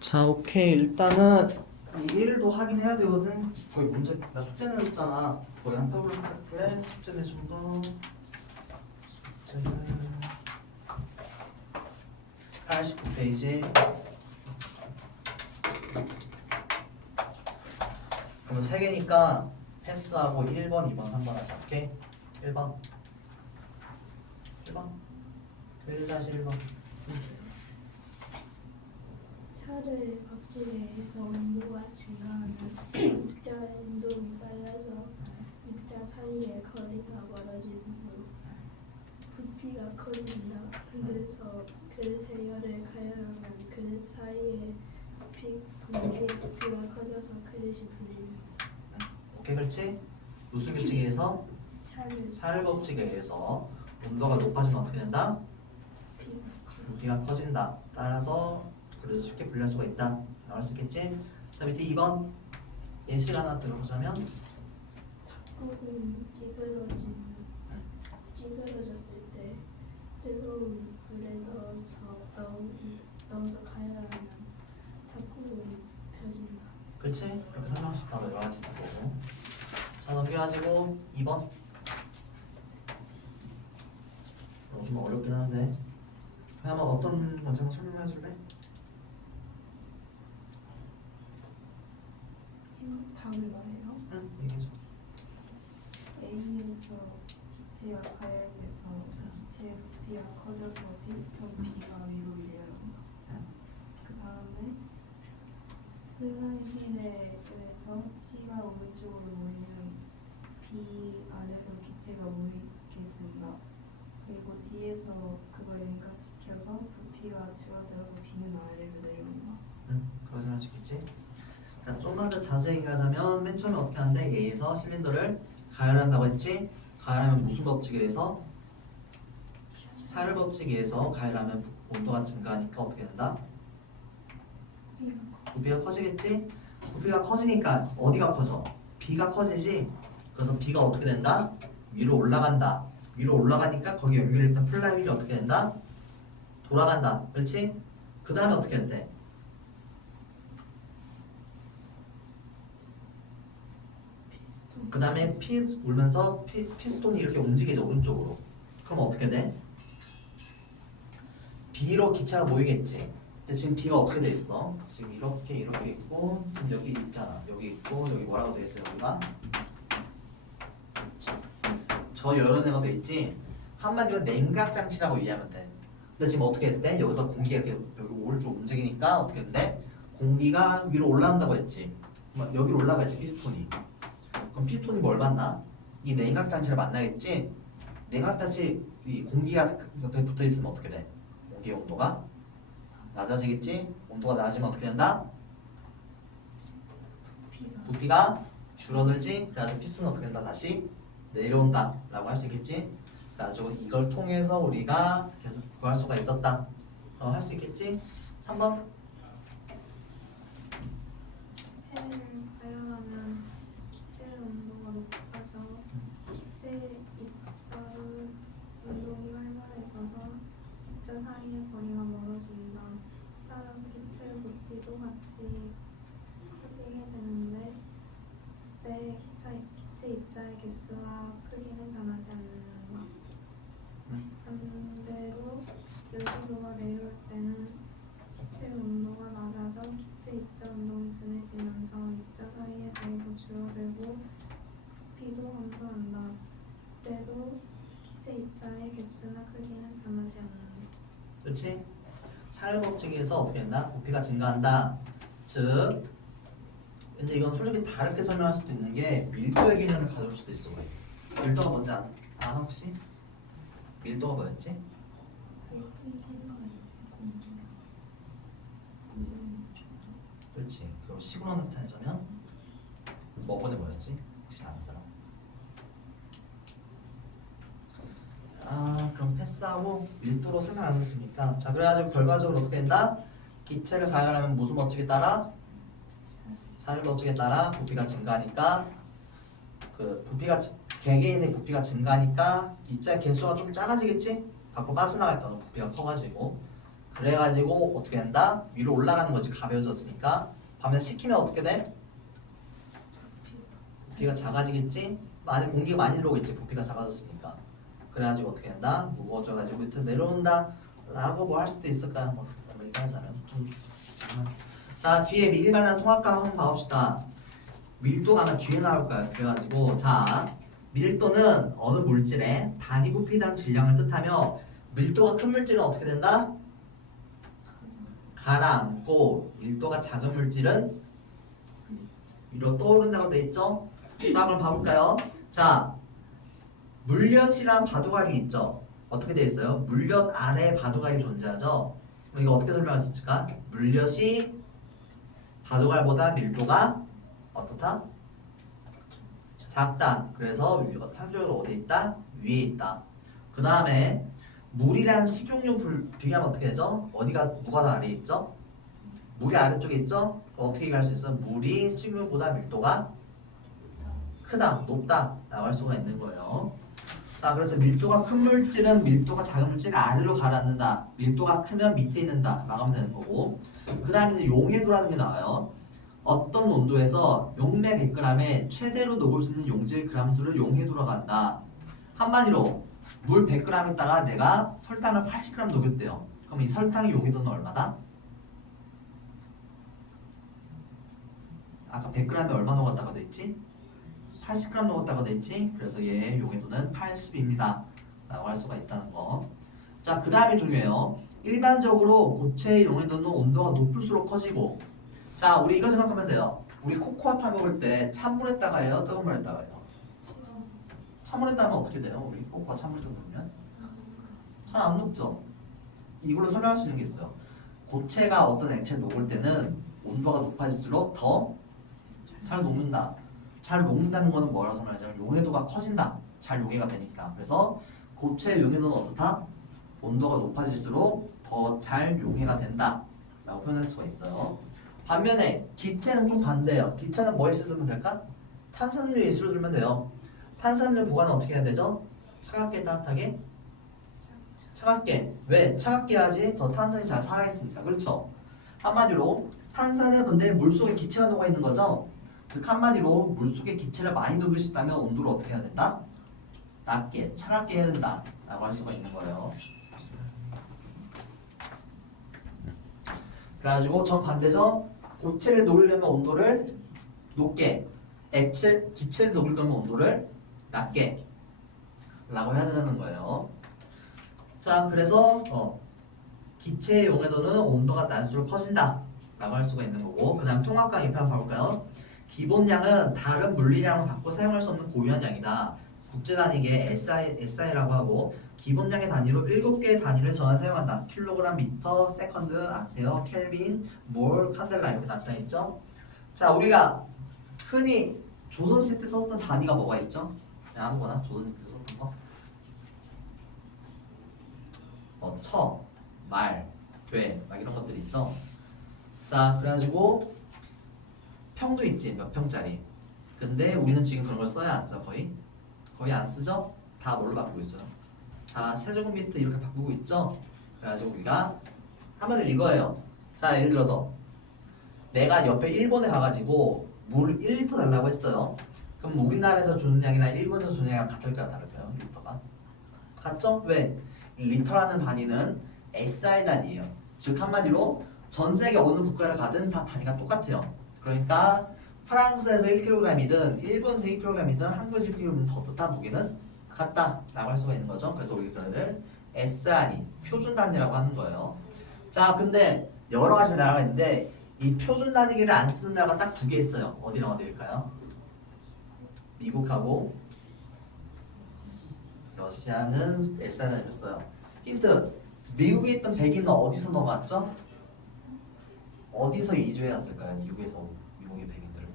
자, 오케이. 일단은 이 1도 확인해야 되거든. 거기 문제 나 숙제 내줬잖아. 거기 한 펴볼래? 그래? 숙제 내준 거. 숙제는 89페이지. 그럼 3개니까 패스하고 1번, 2번, 3번 하자. 오케이? 1번. 1번. 1-1번. 차를 껍질에 해서 온도가 증가하면 입자의 운동이 빨라져 입자 사이의 거리가 멀어지고 부피가 커진다. 그래서 그릇에 열을 가열하면 그릇 사이의 공기의 부피가 커져서 그릇이 불립니다. 오케이, 그렇지? 무슨 규칙에 의해서? 샤를 법칙에 의해서 온도가 높아지면 어떻게 된다? 부피가 커진다. 따라서 그래서 쉽게 분리할 수가 있다. 라고 할 수 있겠지? 자, 밑에 2번 예시 하나 들어보자면 닭국은 찌그러졌을 때 뜨거운 물에 넣어서 가열하면 닭국은 펴진다. 그렇지? 그렇게 설명할 수 있다. 여러 가지 있을 거고. 자, 넘겨가지고 2번 좀 어렵긴 한데 그냥 한번 어떤 건지 한번 설명해 줄래? 답을 말해요. 응, 얘기해줘. A에서 기체가 가열돼서 기체의 부피가 커져서 피스톤 B가 위로 밀려난다. 그 다음에 흐르는 힘에 의해서 C가 오른쪽으로 모이면 B 아래로 기체가 모이게 된다. 그리고 D에서 그걸 연결시켜서 부피가 줄어들어서 B는 아래로 내려온다. 응, 그거 설명할 수 있겠지? 자, 좀만 더 자세히 얘기하자면 맨 처음에 어떻게 하는데 A에서 실린더를 가열한다고 했지? 가열하면 무슨 법칙에 의해서? 샤를 법칙에 의해서 가열하면 온도가 증가하니까 어떻게 된다? 부피가 커지겠지? 부피가 커지니까 어디가 커져? B가 커지지? 그래서 B가 어떻게 된다? 위로 올라간다. 위로 올라가니까 거기 연결했던 플라이 휠이 어떻게 된다? 돌아간다. 그렇지? 그 다음에 어떻게 된대? 그 다음에 피 울면서 피스톤이 이렇게 움직이죠, 오른쪽으로. 그럼 어떻게 돼? B로 기체가 모이겠지. 근데 지금 B가 어떻게 돼 있어? 지금 이렇게 있고 지금 여기 있잖아. 여기 있고 여기 뭐라고 돼 있어? 여기가 저 여러 애가 돼 있지. 한마디로 냉각 장치라고 이해하면 돼. 근데 지금 어떻게 했대? 여기서 공기가 이렇게 여기 오른쪽 움직이니까 어떻게 했대? 공기가 위로 올라간다고 했지. 여기로 올라가지 피스톤이. 그럼 피스톤이 뭘 만나? 이 냉각 장치를 만나겠지? 냉각 장치 이 공기가 옆에 붙어 있으면 어떻게 돼? 공기의 온도가 낮아지겠지? 온도가 낮아지면 어떻게 된다? 부피가 줄어들지? 그래가지고 피스톤은 어떻게 된다? 다시 내려온다 라고 할 수 있겠지? 그래가지고 이걸 통해서 우리가 계속 구할 수가 있었다 라고 할 수 있겠지? 3번 기체를 가열하면 기체의 온도가 높아져 기체 입자 운동이 활발해져서 입자 사이의 거리가 멀어진다. 따라서 기체의 부피도 같이 커지게 되는데 그때 기체 입자의 개수와 크기는 변하지 않는다. 반대로 열기도가 내려올 때는 기체의 온도가 낮아져 기체 입자 운동이 둔해지면서 입자 사이의 거리도 줄어들고 부피도 감소한다. 그때도 기체 입자의 개수나 크기는 변하지 않는다. 그렇지? 샤를 법칙에서 어떻게 된다? 부피가 증가한다. 즉 근데 이건 솔직히 다르게 설명할 수도 있는 게 밀도의 개념을 가져올 수도 있어. 밀도가 뭔지 알아 혹시? 밀도가 뭐였지? 그렇지. 그리고 식으로 나타내자면 뭐번에 뭐였지? 혹시 아는 사람? 그럼 패스하고 밀도로 설명 안 해주니까 자 그래가지고 결과적으로 어떻게 된다? 기체를 가열하면 무슨 법칙에 따라? 샤를 법칙에 따라 부피가 증가하니까 그 부피가 개개인의 부피가 증가하니까 입자의 개수가 좀 작아지겠지? 밖으로 빠져나갈까 부피가 커가지고 그래가지고 어떻게 된다? 위로 올라가는 거지. 가벼워졌으니까. 반면 식히면 어떻게 돼? 부피가 작아지겠지? 안에 공기가 많이 들어오겠지. 부피가 작아졌으니까. 그래가지고 어떻게 된다? 무거워져가지고 밑으로 내려온다 라고 뭐 할 수도 있을까? 뭐 일단 하자면 좀. 자, 뒤에 밀발난 통합과 한번 봐봅시다. 밀도가 아마 뒤에 나올 거야. 그래가지고 자, 밀도는 어느 물질의 단위 부피당 질량을 뜻하며 밀도가 큰 물질은 어떻게 된다? 가라앉고 밀도가 작은 물질은 위로 떠오른다고 돼 있죠? 자, 그럼 봐볼까요? 자, 물엿이란 바둑알이 있죠? 어떻게 돼 있어요? 물엿 아래 바둑알이 존재하죠? 그럼 이거 어떻게 설명할 수 있을까? 물엿이 바둑알보다 밀도가 어떻다? 작다. 그래서 상대적으로 어디 있다? 위에 있다. 그 다음에 물이랑 식용유 비교하면 어떻게 되죠? 어디가 뭐가 더 아래에 있죠? 물이 아래쪽에 있죠? 어떻게 얘기할 수 있어? 물이 식용유보다 밀도가 크다, 높다 라고 할 수가 있는 거예요. 자, 그래서 밀도가 큰 물질은 밀도가 작은 물질을 아래로 가라앉는다. 밀도가 크면 밑에 있는다 라고 하면 되는 거고, 그 다음에 이제 용해도라는 게 나와요. 어떤 온도에서 용매 100g에 최대로 녹을 수 있는 용질 g수를 용해도라고 한다. 한마디로 물 100g에다가 내가 설탕을 80g 녹였대요. 그럼 이 설탕의 용해도는 얼마다? 아까 100g에 얼마 녹았다고 돼 있지? 80g 녹았다고 돼 있지? 그래서 얘의 용해도는 80입니다 라고 할 수가 있다는 거. 자, 그 다음에 중요해요. 일반적으로 고체의 용해도는 온도가 높을수록 커지고, 자, 우리 이거 생각하면 돼요. 우리 코코아 타 먹을 때 찬물에다가 해요? 뜨거운 물에다가 해요? 찬물에다 하면 어떻게 돼요? 우리 코코아 찬물에 넣으면? 잘 안 녹죠? 이걸로 설명할 수 있는 게 있어요. 고체가 어떤 액체에 녹을 때는 온도가 높아질수록 더 잘 녹는다. 잘 녹는다는 거는 뭐라고 설명하냐면 용해도가 커진다. 잘 용해가 되니까. 그래서 고체의 용해도는 어떻다? 온도가 높아질수록 더 잘 용해가 된다 라고 표현할 수가 있어요. 반면에 기체는 좀 반대예요. 기체는 뭐에 쓰면 될까? 탄산음료에 예시로 들면 돼요. 탄산음료 보관은 어떻게 해야 되죠? 차갑게, 따뜻하게? 차갑게. 왜? 차갑게 해야지 더 탄산이 잘 살아있으니까. 그렇죠? 한마디로 탄산은 근데 물속에 기체가 녹아있는 거죠? 즉 한마디로 물속에 기체를 많이 녹이고 싶다면 온도를 어떻게 해야 된다? 낮게, 차갑게 해야 된다 라고 할 수가 있는 거예요. 그래가지고 정반대죠? 고체를 녹이려면 온도를 높게, 기체를 녹일 거면 온도를 낮게 라고 해야 되는 거예요. 자, 그래서 기체의 용해도는 온도가 낮을수록 커진다 라고 할 수가 있는 거고, 그 다음 통합과 입표 한번 봐볼까요? 기본량은 다른 물리량을 갖고 사용할 수 없는 고유한 양이다. 국제단위계 SI라고 하고, 기본량의 단위로 7개의 단위를 전혀 사용한다. 킬로그램, 미터, 세컨드, 아페어, 켈빈, 몰, 칸델라 이렇게 나타나있죠. 자, 우리가 흔히 조선시대 때 썼던 단위가 뭐가 있죠? 그냥 아무거나 조선시대 때 썼던 거. 처, 말, 돼, 막 이런 것들이 있죠. 자, 그래가지고 평도 있지, 몇 평짜리. 근데 우리는 지금 그런 걸 써야 안 써, 거의 안 쓰죠? 다 뭘로 바꾸고 있어요? 다 세제곱미터 이렇게 바꾸고 있죠? 그래가지고 우리가 한마디로 이거예요. 자, 예를 들어서 내가 옆에 일본에 가가지고 물 1리터 달라고 했어요. 그럼 우리나라에서 주는 양이나 일본에서 주는 양이랑 같을까요? 다를까요? 리터가? 같죠? 왜? 리터라는 단위는 SI 단위예요. 즉 한마디로 전 세계 어느 국가를 가든 다 단위가 똑같아요. 그러니까 프랑스에서 1kg이든 일본에서 1kg이든 한국에서 1kg이든 다 무게는 같다 라고 할 수가 있는 거죠. 그래서 우리 그거를 SI, 표준 단위라고 하는 거예요. 자, 근데 여러 가지 나라가 있는데 이 표준 단위기를 안 쓰는 나라가 딱 2개 있어요. 어디랑 어디일까요? 미국하고 러시아는 SI 단위를 써요. 힌트, 미국에 있던 백인은 어디서 넘어왔죠? 어디서 이주해 왔을까요? 미국의 백인들은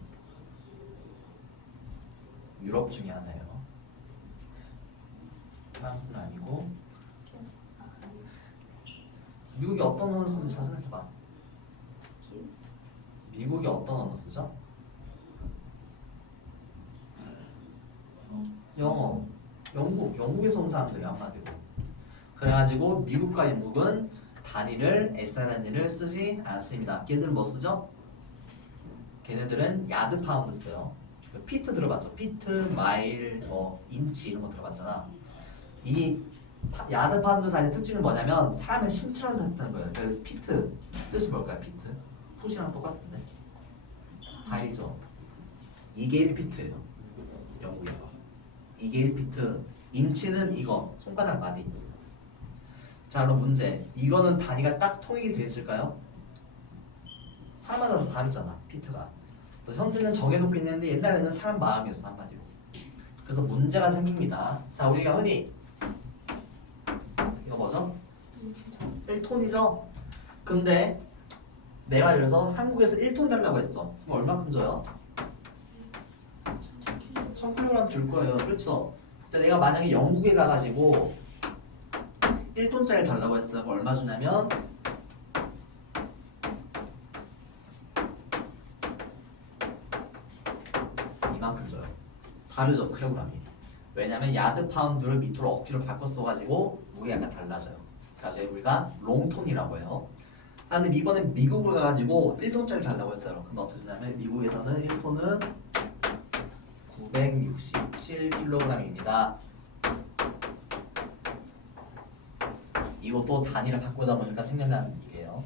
유럽 중에 하나예요. 프랑스는 아니고. 미국이 어떤 언어 쓰는지 잘 생각해봐. 미국이 어떤 언어 쓰죠? 영어. 영국에서 온 사람들이 한마디로. 그래가지고 미국과 영국은 단위를 SI 단위를 쓰지 않습니다. 걔네들은 뭐 쓰죠? 걔네들은 야드 파운드 써요. 피트 들어봤죠? 피트, 마일, 뭐 인치 이런 거 들어봤잖아. 이 야드 파운드 단위 특징은 뭐냐면 사람의 신체랑 같다는 거예요. 그래서 피트 뜻이 뭘까요? 피트 풋이랑 똑같은데 다 알죠? 이게 1피트예요. 영국에서 이게 1피트. 인치는 이거 손가락 마디. 자 그럼 문제. 이거는 단위가 딱 통일이 돼 있을까요? 사람마다 다 다르잖아 피트가. 그래서 현재는 정해놓고 있는데 옛날에는 사람 마음이었어 한마디로. 그래서 문제가 생깁니다. 자 우리가 흔히 이거 뭐죠? 1톤이죠? 근데 내가 예를 들어서 한국에서 1톤 달라고 했어. 그럼 얼마큼 줘요? 1000kg 줄 거예요. 그쵸? 근데 내가 만약에 영국에 가가지고 1톤짜리 달라고 했어요. 그럼 얼마 주냐면 이만큼 줘요. 다르죠 킬로그램이. 왜냐면 야드 파운드를 미터로 억지로 바꿔 써가지고 무게가 약간 달라져요. 그래서 우리가 롱톤이라고 해요. 아, 근데 이번엔 미국을 가가지고 1톤짜리 달라고 했어요. 그럼 어떻게 되냐면 미국에서는 1톤은 967kg입니다. 이것도 단위를 바꾸다 보니까 생겨난 얘기예요.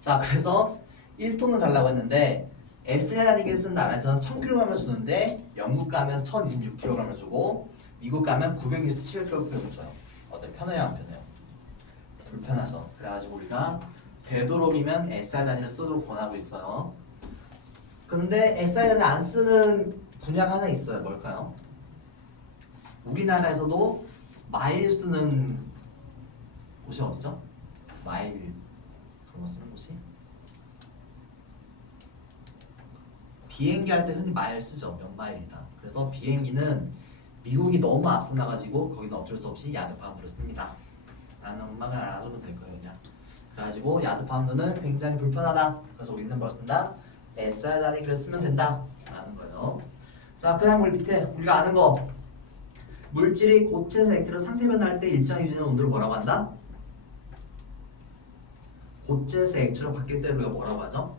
자, 그래서 1톤을 달라고 했는데 SI 단위를 쓴 나라에서는 1000kg을 주는데 영국 가면 1026kg을 주고 미국 가면 967kg을 줘요. 어때? 편해요, 안 편해요? 불편하죠. 그래가지고 우리가 되도록이면 SI 단위를 쓰도록 권하고 있어요. 근데 SI 단위 안 쓰는 분야가 하나 있어요. 뭘까요? 우리나라에서도 마일 쓰는 곳이 어디죠? 마일 그런 거 쓰는 곳이? 비행기 할 때 흔히 마일 쓰죠. 몇 마일이다. 그래서 비행기는 미국이 너무 앞서 나가지고 거기는 어쩔 수 없이 야드 파운드를 씁니다. 라는 것만 알아두면 될 거예요. 그냥. 그래가지고 야드 파운드는 굉장히 불편하다. 그래서 우리는 뭘 쓴다? SI 단위를 쓰면 된다. 라는 거예요. 자, 그 다음 우리 밑에 우리가 아는 거. 물질이 고체에서 액체로 상태 변화할 때 일정히 유지하는 온도를 뭐라고 한다? 고체에서 액체로 바뀔 때 우리가 뭐라고 하죠?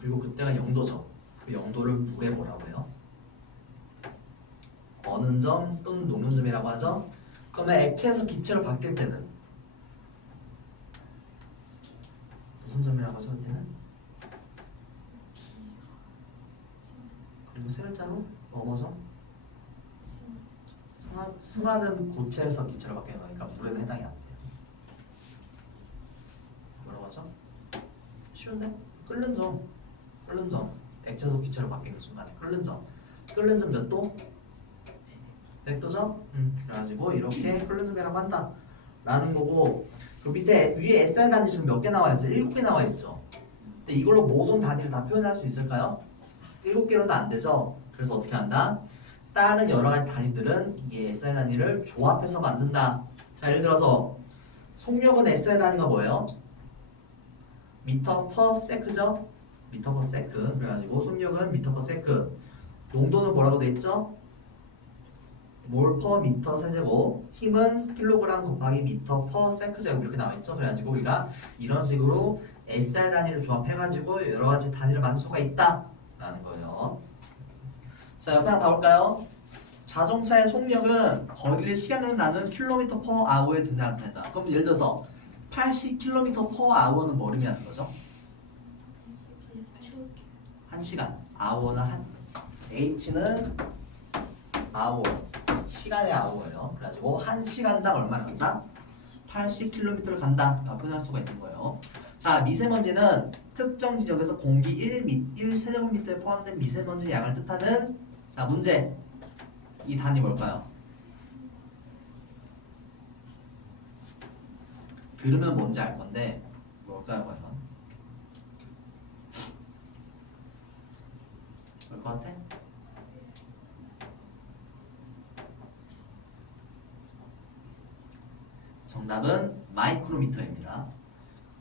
그리고 그때가 0도죠. 그 0도를 물에 뭐라고 해요? 어는 점 또는 녹는 점이라고 하죠. 그러면 액체에서 기체로 바뀔 때는 무슨 점이라고 하죠? 그때는? 그리고 세 글자로 뭐죠? 승화는 고체에서 기체로 바뀌는 거니까 물에는 해당이 안 돼요. 뭐라고 하죠? 쉬운데? 끓는 점. 끓는 점. 액체에서 기체로 바뀌는 순간에 끓는 점. 끓는 점 몇 도? 100도죠? 그래가지고 이렇게 끓는 점이라고 한다 라는 거고, 그 밑에 위에 SI 단위 지금 몇 개 나와 있어요? 7개 나와 있죠. 근데 이걸로 모든 단위를 다 표현할 수 있을까요? 7개로는 안 되죠. 그래서 어떻게 한다? 다른 여러 가지 단위들은 이 SI 단위를 조합해서 만든다. 자, 예를 들어서 속력은 SI 단위가 뭐예요? 미터 퍼 세크죠? 미터 퍼 세크. 그래가지고 속력은 미터 퍼 세크. 농도는 뭐라고 돼 있죠? 몰 퍼 미터 세제곱. 힘은 킬로그램 곱하기 미터 퍼 세크 제곱 이렇게 나와 있죠. 그래가지고 우리가 이런 식으로 SI 단위를 조합해가지고 여러 가지 단위를 만들 수가 있다라는 거예요. 자, 옆에 한번 봐볼까요? 자동차의 속력은 거리를 시간으로 나눈 킬로미터 퍼 아워에 된다. 그럼 예를 들어서 80km per hour는 뭐 의미하는 거죠? 1시간. hour는 h는 hour. 시간의 hour예요. 그래가지고 1시간당 얼마나 간다? 80km를 간다. 다 표현할 수가 있는 거예요. 자, 미세먼지는 특정 지역에서 공기 1세제곱미터에 포함된 미세먼지 양을 뜻하는, 자, 문제. 이 단위 뭘까요? 들으면 뭔지 알 건데 뭘까요, 과연? 뭘 것 같아? 정답은 마이크로미터입니다.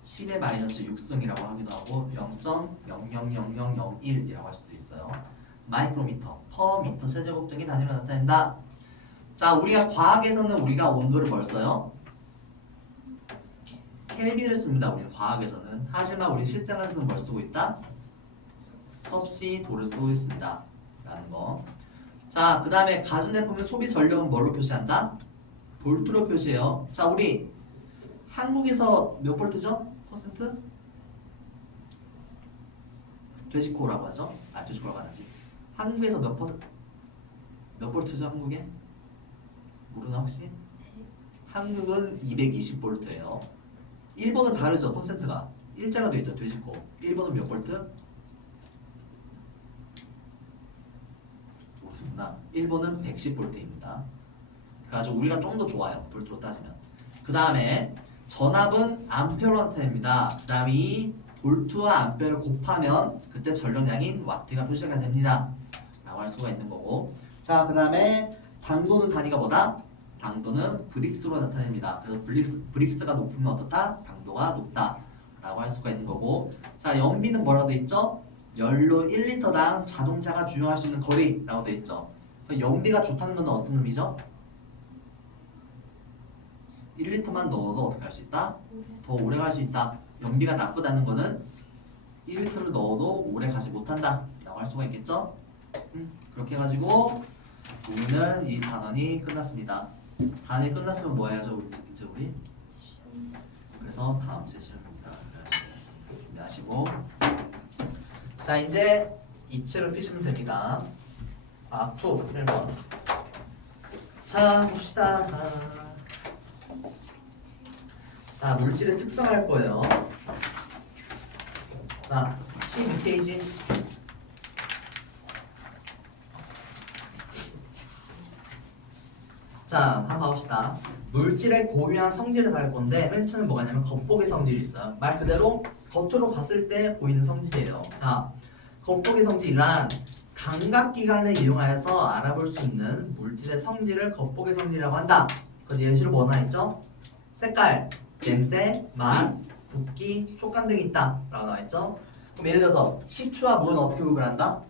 10의 마이너스 6승이라고 하기도 하고 0.000001이라고 할 수도 있어요. 마이크로미터, 퍼 미터 세제곱 등의 단위로 나타낸다. 자, 우리가 과학에서는 우리가 온도를 뭘 써요? 켈빈을 씁니다. 우리는 과학에서는. 하지만 우리 실생활에서는 뭘 쓰고 있다? 섭씨 도를 쓰고 있습니다. 라는 거. 자, 그 다음에 가전제품의 소비 전력은 뭘로 표시한다? 볼트로 표시해요. 자, 우리 한국에서 몇 볼트죠? 퍼센트? 돼지코라고 하죠? 아, 돼지코라고 안 하지. 한국에서 몇 볼트죠? 한국에? 모르나 혹시? 한국은 220볼트예요. 일본은 다르죠, 퍼센트가. 일자가 되어 있죠, 돼지코. 일본은 몇 볼트? 모르는구나. 일본은 110볼트입니다. 그래가지고 우리가 좀 더 좋아요, 볼트로 따지면. 그 다음에 전압은 암페어로 나타냅니다. 그 다음에 이 볼트와 암페어를 곱하면 그때 전력량인 와트가 표시가 됩니다. 라고 할 수가 있는 거고. 자, 그 다음에 당도는 단위가 뭐다? 당도는 브릭스로 나타냅니다. 그래서 브릭스가 높으면 어떻다? 당도가 높다. 라고 할 수가 있는 거고. 자, 연비는 뭐라고 돼 있죠? 연료 1리터당 자동차가 주행할 수 있는 거리라고 돼 있죠. 연비가 좋다는 건 어떤 의미죠? 1리터만 넣어도 어떻게 할 수 있다? 더 오래 갈 수 있다. 연비가 나쁘다는 거는 1리터를 넣어도 오래 가지 못한다 라고 할 수가 있겠죠? 그렇게 해가지고 우리는 이 단원이 끝났습니다. 단원이 끝났으면 뭐 해야죠? 이제 우리? 그래서 다음 주에 시험입니다. 준비하시고 자, 이제 이 책을 펴시면 됩니다. 아2 1번. 자, 봅시다. 자, 물질의 특성 할 거예요. 자, 12페이지. 자, 한번 봐봅시다. 물질의 고유한 성질을 알 건데 맨 처음에 뭐가 있냐면 겉보기 성질이 있어요. 말 그대로 겉으로 봤을 때 보이는 성질이에요. 자, 겉보기 성질이란 감각기관을 이용하여서 알아볼 수 있는 물질의 성질을 겉보기 성질이라고 한다. 그래서 예시로 뭐나 했죠? 색깔, 냄새, 맛, 붓기, 촉감 등이 있다 라고 나와있죠. 그럼 예를 들어서 식초와 물은 어떻게 구분한다?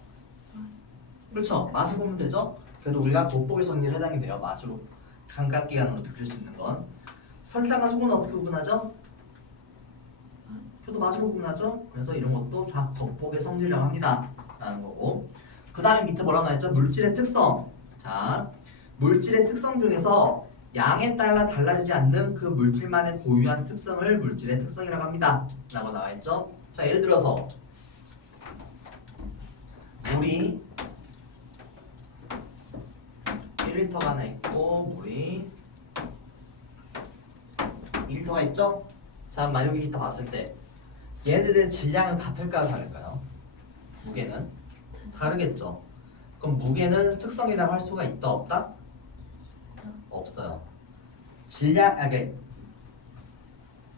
그렇죠, 맛을 보면 되죠. 그래도 우리가 겉보기 성질에 해당이 돼요. 맛으로 감각기관으로 느낄 수 있는 건. 설탕과 소금은 어떻게 구분하죠? 그래도 맛으로 구분하죠. 그래서 이런 것도 다 겉보기 성질이라고 합니다 라는 거고. 그 다음에 밑에 뭐라고 나와있죠? 물질의 특성. 자, 물질의 특성 중에서 양에 따라 달라지지 않는 그 물질만의 고유한 특성을 물질의 특성이라고 합니다 라고 나와있죠. 자, 예를 들어서 물이 1리터가 하나 있고 물이 2리터가 있죠. 자, 만약 1리터 봤을 때 얘네들의 질량은 같을까요, 다를까요? 무게는 다르겠죠. 그럼 무게는 특성이라고 할 수가 있다, 없다? 없어요. 질량,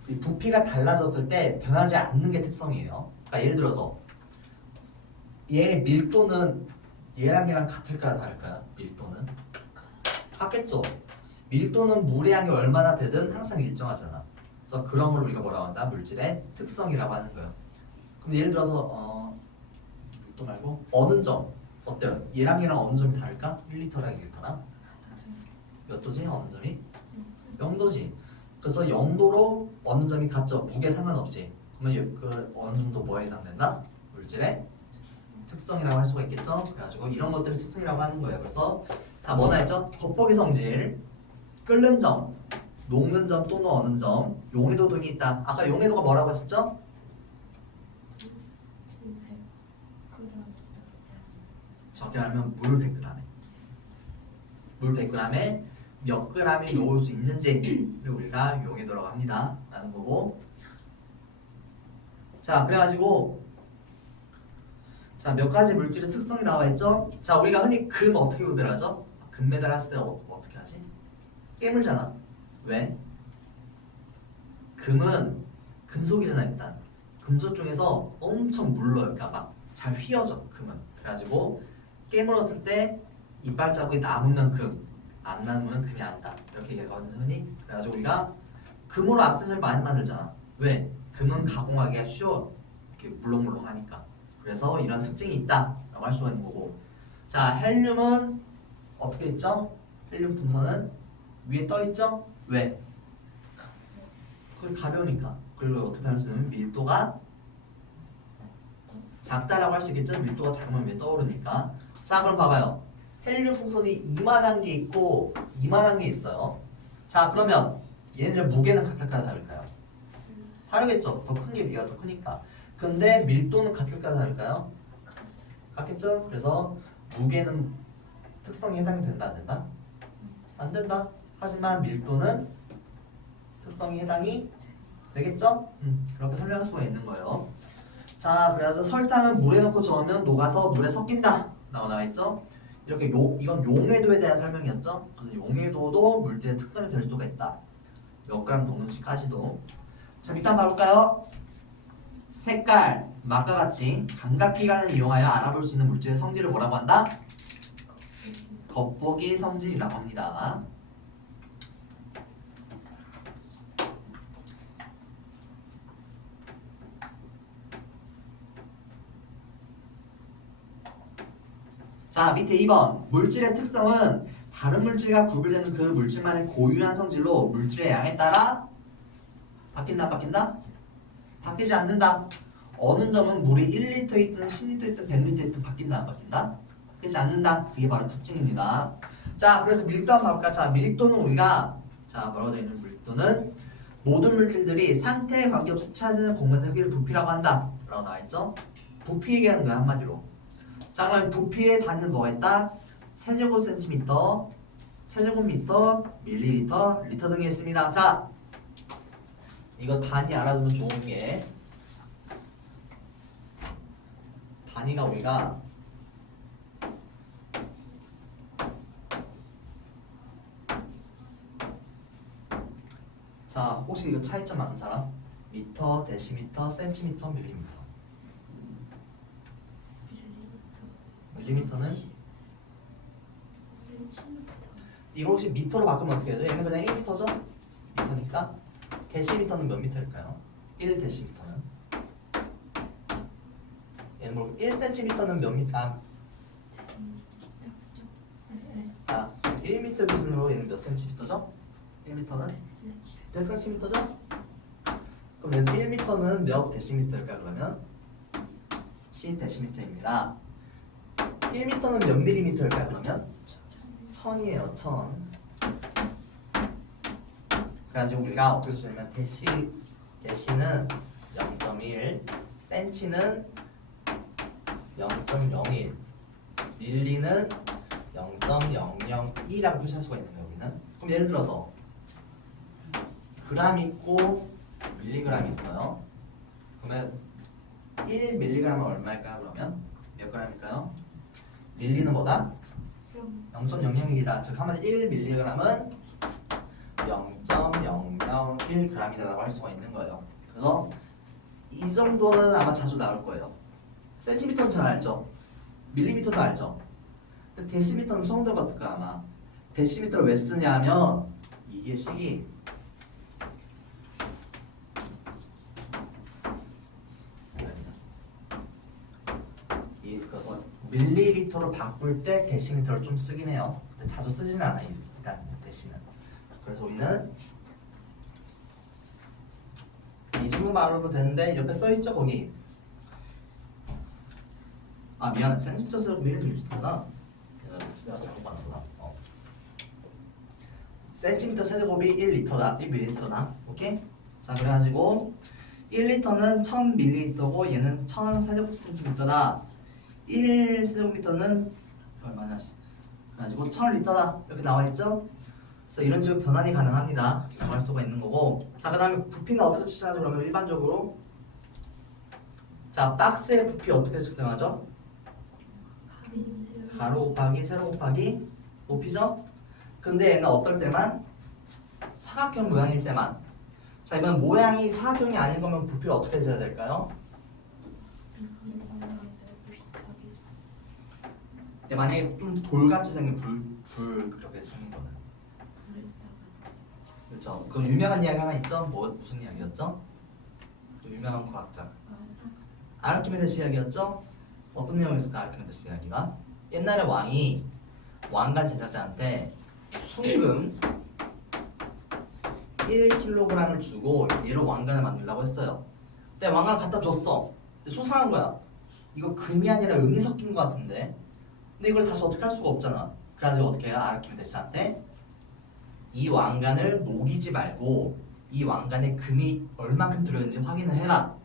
이 부피가 달라졌을 때 변하지 않는 게 특성이에요. 그러니까 예를 들어서 얘 밀도는 얘랑 같을까요, 다를까요? 밀도는 같겠죠. 밀도는 물의 양이 얼마나 되든 항상 일정하잖아. 그래서 그런 걸 우리가 뭐라고 한다? 물질의 특성이라고 하는 거예요. 그럼 예를 들어서 밀도 말고 어느 점 어때요? 얘랑 어느 점이 다를까? 1리터랑 1리터랑 몇 도지? 어느 점이? 0도지. 그래서 0도로 어느 점이 같죠? 무게 상관없이. 그러면 그 어느 정도 뭐에 해당된다? 물질의 특성이라고 할 수가 있겠죠? 그래가지고 이런 것들을 특성이라고 하는 거예요. 그래서 자, 뭐나 했죠? 겉보기 성질, 끓는 점, 녹는 점 또는 어는 점, 용해도 등이 있다. 아까 용해도가 뭐라고 했었죠? 적게 알면 물 100g에 물 100g에 몇 g이 녹을 수 있는지를 우리가 용해도라고 합니다 라는 거고. 자, 그래가지고 자, 몇 가지 물질의 특성이 나와 있죠. 자, 우리가 흔히 금 어떻게 구별하죠? 금메달 했을 때 어떻게 하지? 깨물잖아. 왜? 금은 금속이잖아. 일단 금속 중에서 엄청 물러요. 그러니까 막 잘 휘어져 금은. 그래가지고 깨물었을 때 이빨 자국이 남으면 금, 안 남으면 금이 아니다 이렇게 얘기하거든요, 흔히. 그래가지고 우리가 금으로 액세서리 많이 만들잖아. 왜? 금은 가공하기가 쉬워. 이렇게 물렁물렁하니까. 그래서 이런 특징이 있다라고 할 수가 있는 거고. 자, 헬륨은 어떻게 있죠? 헬륨 풍선은 위에 떠 있죠? 왜? 그 가벼우니까. 그리고 어떻게 할 수 있는 밀도가 작다라고 할 수 있겠죠? 밀도가 작으면 위에 떠오르니까. 자, 그럼 봐봐요. 헬륨 풍선이 이만한 게 있고 이만한 게 있어요. 자, 그러면 얘네들 무게는 같을까요, 다를까요? 다르겠죠. 더 큰 게 얘가 더 크니까. 근데 밀도는 같을까요, 다를까요? 같겠죠? 그래서 무게는 특성이 해당이 된다, 안 된다? 안 된다. 하지만 밀도는 특성이 해당이 되겠죠? 그렇게 설명할 수가 있는 거예요. 자, 그래서 설탕은 물에 넣고 저으면 녹아서 물에 섞인다 라고 나와있죠? 이렇게 이건 용해도에 대한 설명이었죠? 그래서 용해도도 물질의 특성이 될 수가 있다. 몇 그램 녹는지까지도. 자, 일단 봐볼까요? 색깔, 맛과 같이 감각기관을 이용하여 알아볼 수 있는 물질의 성질을 뭐라고 한다? 겉보기 성질이라고 합니다. 자, 밑에 2번 물질의 특성은 다른 물질과 구별되는 그 물질만의 고유한 성질로 물질의 양에 따라 바뀐다 안 바뀐다? 바뀌지 않는다. 어느 점은 물이 1리터 있든 10리터 있든 100리터 있든 바뀐다 안 바뀐다? 바뀌지 않는다. 그게 바로 특징입니다. 자, 그래서 밀도 한번 볼까? 자, 밀도는 우리가 뭐라고 되어 있는 밀도는 모든 물질들이 상태에 관계없이 차지하는 공간의 크기를 부피라고 한다 라고 나와있죠? 부피 얘기하는 거야 한마디로. 자, 그럼 부피의 단위는 뭐가 있다? 세제곱센티미터, 세제곱미터, 밀리리터, 리터 등이 있습니다. 자, 이거 단위 알아두면 좋은 게 단위가 우리가 자, 혹시 이거 차이점 아는 사람? 미터, 데시미터, 센티미터, 밀리미터. 밀리미터는 이거 혹시 미터로 바꾸면 어떻게 되죠? 얘는 그냥 1미터죠? 미터니까 데시미터는 몇 미터일까요? 1데시미터는 얘는 뭐 1cm는 몇 미터? 1m 기준으로 얘는 몇 cm죠? 1m는 100cm죠? 그럼 얘는 1m는 몇 데시미터일까 그러면? 10데시미터입니다. 1m는 몇 밀리미터일까요 그러면? 1000이에요 1000. 그래가지고 우리가 어떻게 쓰냐면 데시는 0.1, 센치는 0.01, 밀리는 0.002라고 표시할 수가 있는 거예요 우리는. 그럼 예를 들어서 그램 있고 밀리그램 있어요. 그러면 1mg은 얼마일까요 그러면? 몇 g일까요? 밀리는 뭐다? 0.00이다. 즉 한마디 1mg은 0.001g이라고 할 수가 있는 거예요. 그래서 이 정도는 아마 자주 나올 거예요. 센티미터는 잘 알죠? 밀리미터도 알죠? 근데 데시미터는 처음 들어봤을 거야 아마. 데시미터를 왜 쓰냐면 이게 식이 그래서 밀리리터로 바꿀 때 데시미터를 좀 쓰긴 해요. 근데 자주 쓰지는 않아요 일단 데시는. 그래서 우리는 이 정도 말하면 되는데 옆에 써있죠 거기. 아 미안해 센티미터 쓰고 밀리미터구나. 내가 잘못 봤구나. 센티미터 세제곱이 1리터다 1ml다. 오케이? 자 그래가지고 1리터는 1000ml고 얘는 1000세제곱센티미터다. 1세제곱미터는 얼마냐? 그래가지고 1000리터다 이렇게 나와있죠? 그래서 이런 식으로 변환이 가능합니다 라고 할 수가 있는 거고. 자 그 다음에 부피는 어떻게 측정하죠? 그러면 일반적으로 자 박스의 부피 어떻게 측정하죠? 가로 곱하기 세로 곱하기 높이죠? 근데 얘는 어떨 때만? 사각형 모양일 때만. 자 이번 모양이 사각형이 아닌 거면 부피를 어떻게 재야 될까요? 근데 만약에 좀 돌같이 생긴 불 그렇게 생긴 거는 그렇죠. 그 유명한 이야기 하나 있죠? 무슨 이야기였죠? 그 유명한 과학자 아르키메데스 이야기였죠? 어떤 내용이었을까 아르키메데스 이야기가? 옛날에 왕과 제작자한테 순금 1kg을 주고 얘를 왕관을 만들려고 했어요. 근데 왕관 갖다 줬어. 근데 수상한 거야. 이거 금이 아니라 은이 섞인 것 같은데. 근데 이걸 다시 어떻게 할 수가 없잖아. 그래가지고 어떻게 해요? 아르키메데스한테 이 왕관을 녹이지 말고 이 왕관에 금이 얼만큼 들어있는지 확인을 해라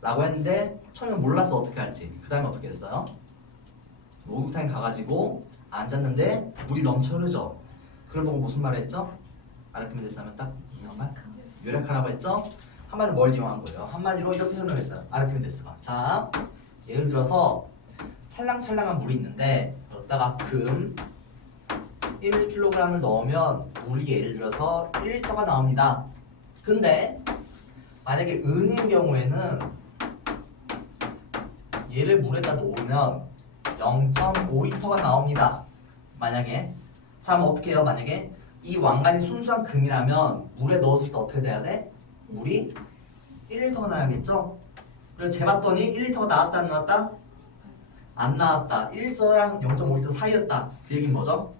라고 했는데 처음에 몰랐어 어떻게 할지. 그 다음에 어떻게 했어요? 목욕탕에 가가지고 앉았는데 물이 넘쳐 흐르죠. 그걸 보고 무슨 말을 했죠? 아르키메데스 하면 딱 이런 말? 유레카라고 했죠? 한마디로 뭘 이용한 거예요? 한마디로 이렇게 설명했어요. 아르키메데스가. 자, 예를 들어서 찰랑찰랑한 물이 있는데 여기다가 금 1kg을 넣으면 물이 예를 들어서 1리터가 나옵니다. 근데 만약에 은인 경우에는 얘를 물에다 놓으면 0.5리터가 나옵니다. 만약에 자 그럼 어떻게 해요? 만약에 이 왕관이 순수한 금이라면 물에 넣었을 때 어떻게 돼야 돼? 물이 1리터가 나야겠죠? 그래서 재봤더니 1리터가 나왔다 안 나왔다? 안 나왔다. 1리터랑 0.5리터 사이였다. 그 얘기는 뭐죠?